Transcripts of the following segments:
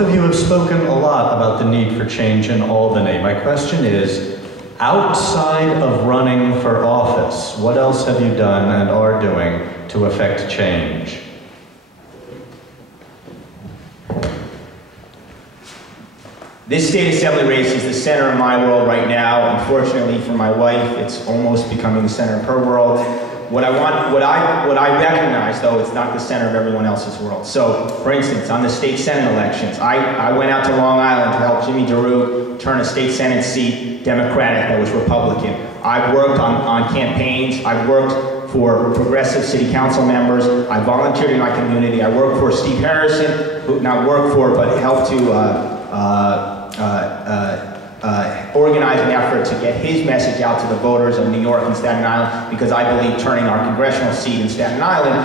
Both of you have spoken a lot about the need for change in Albany. My question is, outside of running for office, what else have you done and are doing to affect change? This state assembly race is the center of my world right now. Unfortunately for my wife, it's almost becoming the center of her world. What I recognize, though, it's not the center of everyone else's world. So, for instance, on the state senate elections, I went out to Long Island to help Jimmy DeRue turn a state senate seat Democratic that was Republican. I've worked on campaigns. I've worked for progressive city council members. I volunteered in my community. I worked for Steve Harrison, who not worked for, but helped to organize an effort to get his message out to the voters of New York and Staten Island, because I believe turning our congressional seat in Staten Island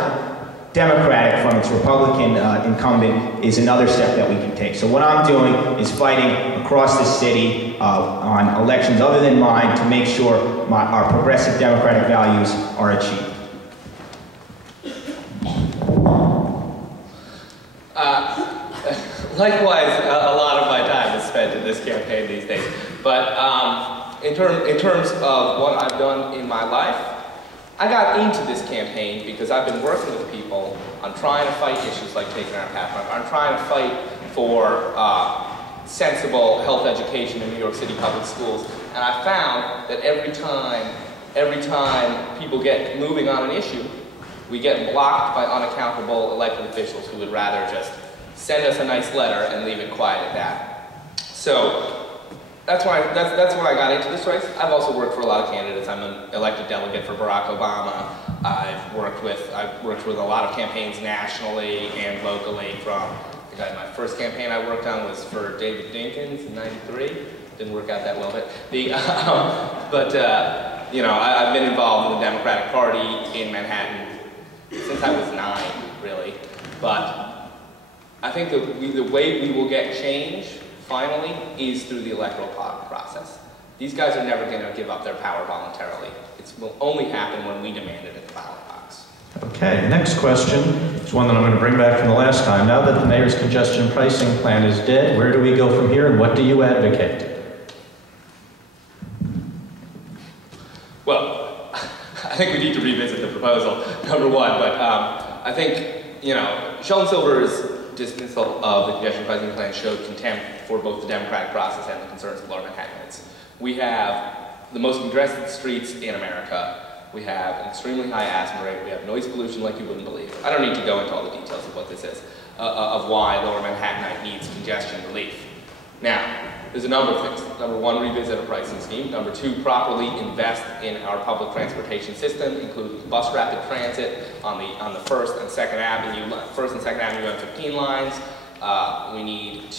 Democratic from its Republican incumbent is another step that we can take. So what I'm doing is fighting across the city on elections other than mine to make sure our progressive democratic values are achieved. Likewise, a lot of my time is spent in this campaign these days. But in terms of what I've done in my life, I got into this campaign because I've been working with people on trying to fight issues like taking our path. I'm trying to fight for sensible health education in New York City public schools. And I found that every time people get moving on an issue, we get blocked by unaccountable elected officials who would rather just send us a nice letter and leave it quiet at that. So that's why I got into this race. I've also worked for a lot of candidates. I'm an elected delegate for Barack Obama. I've worked with a lot of campaigns nationally and locally. My first campaign I worked on was for David Dinkins in '93. Didn't work out that well, but you know, I've been involved in the Democratic Party in Manhattan since I was 9, really. But I think the way we will get change, finally, is through the electoral process. These guys are never going to give up their power voluntarily. It will only happen when we demand it at the ballot box. Okay, next question is one that I'm going to bring back from the last time. Now that the mayor's congestion pricing plan is dead, where do we go from here and what do you advocate? Well, I think we need to revisit the proposal, number one, but I think, you know, Sheldon Silver's dismissal of the congestion pricing plan showed contempt for both the democratic process and the concerns of lower Manhattanites. We have the most congested streets in America. We have an extremely high asthma rate. We have noise pollution like you wouldn't believe. I don't need to go into all the details of what this is, of why lower Manhattanite needs congestion relief. Now, there's a number of things. Number one, revisit a pricing scheme. Number two, properly invest in our public transportation system, including bus rapid transit on the First and Second Avenue M15 lines. We need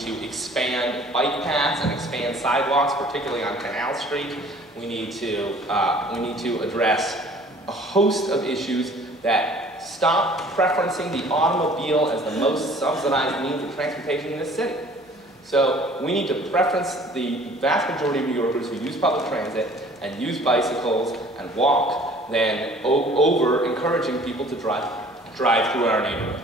to expand bike paths and expand sidewalks, particularly on Canal Street. We need to address a host of issues that stop preferencing the automobile as the most subsidized means of transportation in this city. So we need to preference the vast majority of New Yorkers who use public transit and use bicycles and walk than over encouraging people to drive through our neighborhood.